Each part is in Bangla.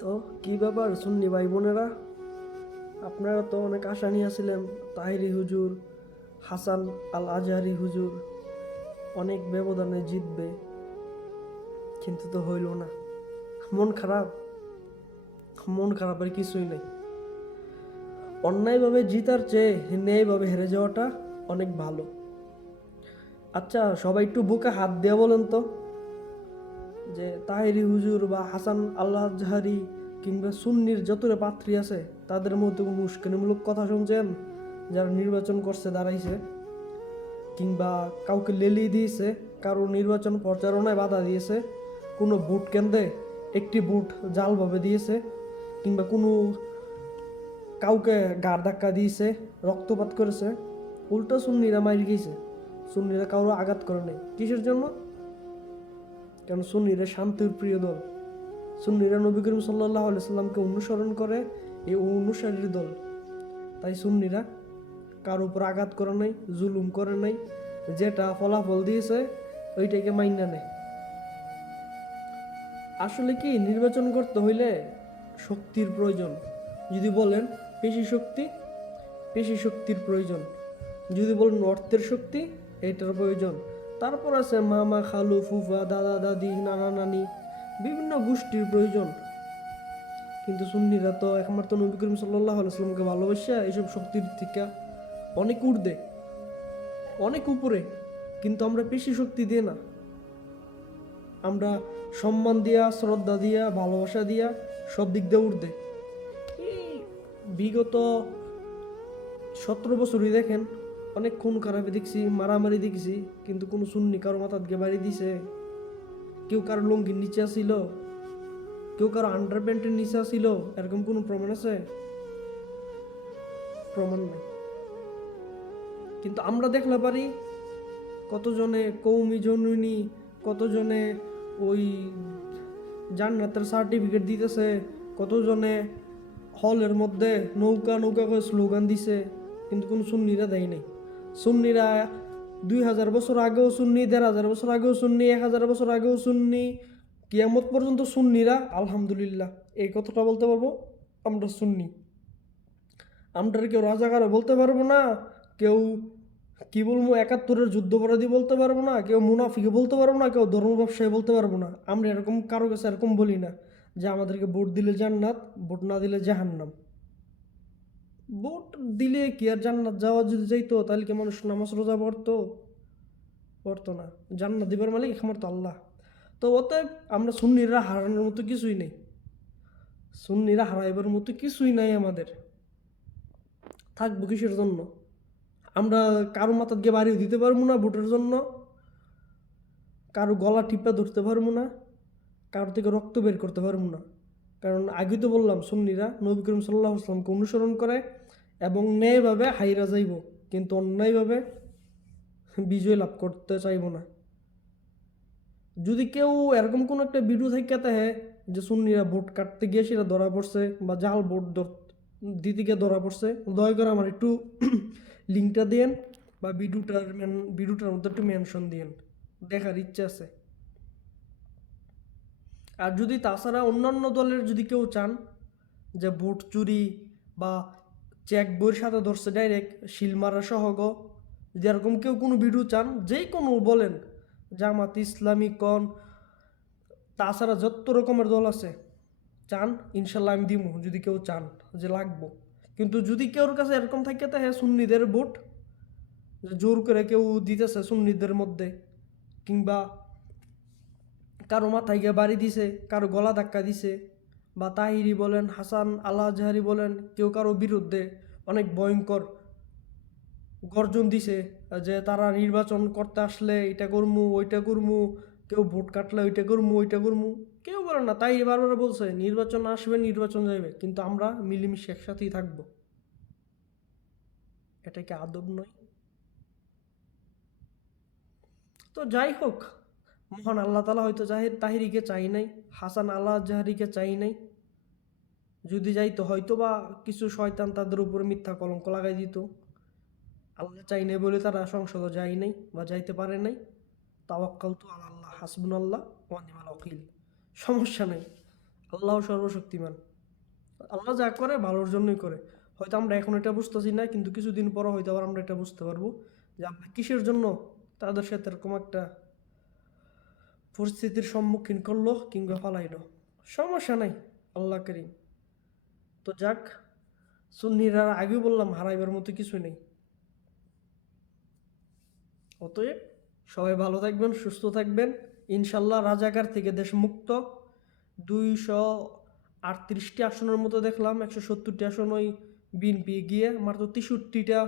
তো কি ব্যাপার সুন্নি ভাই বোনেরা, আপনারা তো অনেক আশা নিয়েছিলেন তাহিরি হুজুর, হাসান আল আজহারি হুজুর অনেক ব্যবধানে জিতবে, কিন্তু তো হইল না। মন খারাপ। মন খারাপের কিছুই নেই। অন্যায়ভাবে জিতার চেয়ে ন্যায়ভাবে হেরে যাওয়াটা অনেক ভালো। আচ্ছা, সবাই একটু বুকে হাত দিয়ে বলেন তো, যে তাহিরি হুজুর বা হাসান আল্লাহ আজহারি কিংবা সুন্নির যতটা পাত্রী আছে তাদের মধ্যে কোনো উস্কানিমূলক কথা শুনছেন? যারা নির্বাচন করছে, দাঁড়াইছে, কিংবা কাউকে লেলিয়ে দিয়েছে, কারো নির্বাচন প্রচারণায় বাধা দিয়েছে, কোনো ভোট কেন্দ্রে একটি ভোট জালভাবে দিয়েছে, কিংবা কোনো কাউকে গাড় ধাক্কা দিয়েছে, রক্তপাত করেছে? উল্টো সুন্নিরা মাইর গিয়েছে, সুন্নিরা কারো আঘাত করে নেই। কিসের জন্য? কারণ সুন্নিরা শান্তির প্রিয় দল। সুন্নিরা নবী করিম সাল্লাল্লাহু আলাইহি সাল্লামকে অনুসরণ করে, এই অনুসারীর দল। তাই সুন্নিরা কারো উপর আঘাত করে নাই, জুলুম করে নাই, যেটা ফলাফল দিয়েছে ওইটাকে মাইনা নেয়। আসলে কি, নির্বাচন করতে হইলে শক্তির প্রয়োজন। যদি বলেন পেশি শক্তি, পেশি শক্তির প্রয়োজন। যদি বলেন অর্থের শক্তি, এটার প্রয়োজন। তারপর আছে মামা, খালু, ফুফা, দাদা, দাদি, নানা, নানি, বিভিন্ন গোষ্ঠীর প্রয়োজন। কিন্তু সুন্নিরা তো একমাত্র নবী করিম সাল্লাল্লাহু আলাইহি সাল্লামকে ভালোবাসা এইসব শক্তির থেকে অনেক ঊর্ধ্বে, অনেক উপরে। কিন্তু আমরা পেশি শক্তি দিয়ে না, আমরা সম্মান দিয়া, শ্রদ্ধা দিয়া, ভালোবাসা দিয়া, সব দিক দিয়ে ঊর্ধ্বে। এই বিগত 17 বছরই দেখেন, অনেক খুন খারাপি দেখছি, মারামারি দেখছি, কিন্তু কোনো সুন্নি কারো মাথাত গিয়ে বাড়ি দিছে? কেউ কারো লুঙ্গির নিচে আসিল? কেউ কারো আন্ডার প্যান্টের নিচে আসিল? এরকম কোনো প্রমাণ আছে? প্রমাণ নাই। কিন্তু আমরা দেখলে পারি কতজনে কৌমি জননী, কতজনে ওই জান্নাতের সার্টিফিকেট দিতেছে, কতজনে হলের মধ্যে নৌকা নৌকা করে স্লোগান দিছে, কিন্তু কোনো সুন্নিরা দেয় নাই। সুন্নিরা 2000 বছর আগেও সুন্নি, 1500 বছর আগেও সুন্নি, 1000 বছর আগেও সুন্নি, কিয়ামত পর্যন্ত সুন্নিরা আলহামদুলিল্লাহ এই কথাটা বলতে পারবো, আমরা সুন্নি। আমরা কেউ রাজাকারও বলতে পারবো না, কেউ কি বলবো 71-এর যুদ্ধাপরাধী বলতে পারবো না, কেউ মুনাফিকে বলতে পারবো না, কেউ ধর্ম ব্যবসায়ী বলতে পারবো না। আমরা এরকম কারো কাছে এরকম বলি না যে আমাদেরকে ভোট দিলে জান্নাত, ভোট না দিলে জাহান্নাম। ভোট দিলে কি আর জান্নাত যাওয়া, যদি যাইতো তাহলে কি মানুষ নামাজ রোজা পড়তো? পড়তো না। জান্নাত দিবার মালিক একমাত্র আল্লাহ। তো অতএব আমরা সুন্নিরা হারানোর মতো কিছুই নেই, সুন্নিরা হারাইবার মতো কিছুই নাই আমাদের। থাকবো কিসের জন্য? আমরা কারো মাথার গিয়ে বাড়িও দিতে পারবো না ভোটের জন্য, কারো গলা টিপা ধরতে পারবো না, কারো থেকে রক্ত বের করতে পারবো না। কারণ আগে তো বললাম, সুন্নিরা নবী করিম সাল্লাল্লাহু আলাইহি ওয়াসাল্লামকে অনুসরণ করে এবং ন্যায়ভাবে হাইরা যাইব, কিন্তু অন্যায়ভাবে বিজয় লাভ করতে চাইব না। যদি কেউ এরকম কোনো একটা ভিডিও থেকে থাকে যে সুন্নিরা ভোট কাটতে গিয়ে সেটা ধরা পড়ছে, বা জাল ভোট দিতে গিয়ে ধরা পড়ছে, দয়া করে আমার একটু লিঙ্কটা দিয়েন, বা ভিডিওটার মধ্যে একটু মেনশন দিয়েন, দেখার ইচ্ছা আছে। আর যদি তাছাড়া অন্যান্য দলের যদি কেউ চান যে ভোট চুরি বা চেক বইয়ের সাথে ধরছে ডাইরেক্ট শিলমারা সহ যদি এরকম কেউ কোনো ভিডিও চান, যেই কোনো বলেন, জামাত ইসলামী কন, তাছাড়া যত রকমের দল আছে, চান ইনশাল্লাহ আমি দিমু, যদি কেউ চান যে লাগবো। কিন্তু যদি কেউর কাছে এরকম থাকে তা হ্যাঁ সুন্নিদের ভোট জোর করে কেউ দিতেছে সুন্নিদের মধ্যে, কিংবা কারো মাথায় গিয়ে বাড়ি দিছে, কারো গলা ধাক্কা দিছে, বা তাহিরি বলেন, হাসান আল আজহারি বলেন, কেউ কারো বিরুদ্ধে অনেক ভয়ঙ্কর গর্জন দিছে যে তারা নির্বাচন করতে আসলে এটা করমু ওইটা করমু, কেউ ভোট কাটলে ওইটা করমু ওইটা করমু, কেউ বলে না। তাই বারবার বলছে নির্বাচন আসবে, নির্বাচন যাবে, কিন্তু আমরা মিলেমিশে একসাথেই থাকবো। এটা কি আদব নয়? তো যাই হোক, মহান আল্লাহ তালা হয়তো তাহিরিকে চাই নাই, হাসান আল্লাহ জাহারিকে চাই নাই। যদি যাইতো হয়তো বা কিছু শয়তান তাদের উপরে মিথ্যা কলঙ্ক লাগাই দিত। আল্লাহ চাই নাই বলে তারা সংসদে যায় নাই বা যাইতে পারে নাই। তাওয়াক্কালতু আলা আল্লাহ হাসবুনাল্লাহ ওয়া নি'মাল ওয়াকিল। সমস্যা নেই, আল্লাহ সর্বশক্তিমান। আল্লাহ যা করে ভালোর জন্যই করে। হয়তো আমরা এখন এটা বুঝতেছি না, কিন্তু কিছুদিন পর হয়তো আবার আমরা এটা বুঝতে পারবো যে আমরা কিসের জন্য তাদের সাথে এরকম একটা পরিস্থিতির সম্মুখীন করলো কিংবা ফালাইলো। সমস্যা নাই, আল্লাহ করিম। তো যাক, সুন্নিরা আগেও বললাম হারাইবার মতো কিছু নেই। অতএব সবাই ভালো থাকবেন, সুস্থ থাকবেন। ইনশাল্লাহ রাজাকার থেকে দেশ মুক্ত। 238টি আসনের মতো দেখলাম, 170টি আসন ওই বিএনপি গিয়ে মাত্র 63টা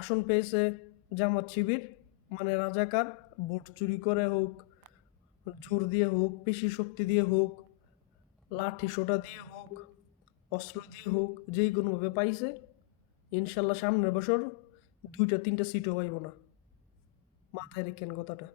আসন পেয়েছে জামাত শিবির। মানে রাজাকার ভোট চুরি করে হোক, জোর দিয়ে হোক, পেশি শক্তি দিয়ে হোক, লাঠি সোটা দিয়ে হোক, অস্ত্র দিয়ে হোক, যেই কোনোভাবে পাইছে। ইনশাল্লাহ সামনের বছর 2টা 3টা সিটও পাইব না, মাথায় রেখেন কথাটা।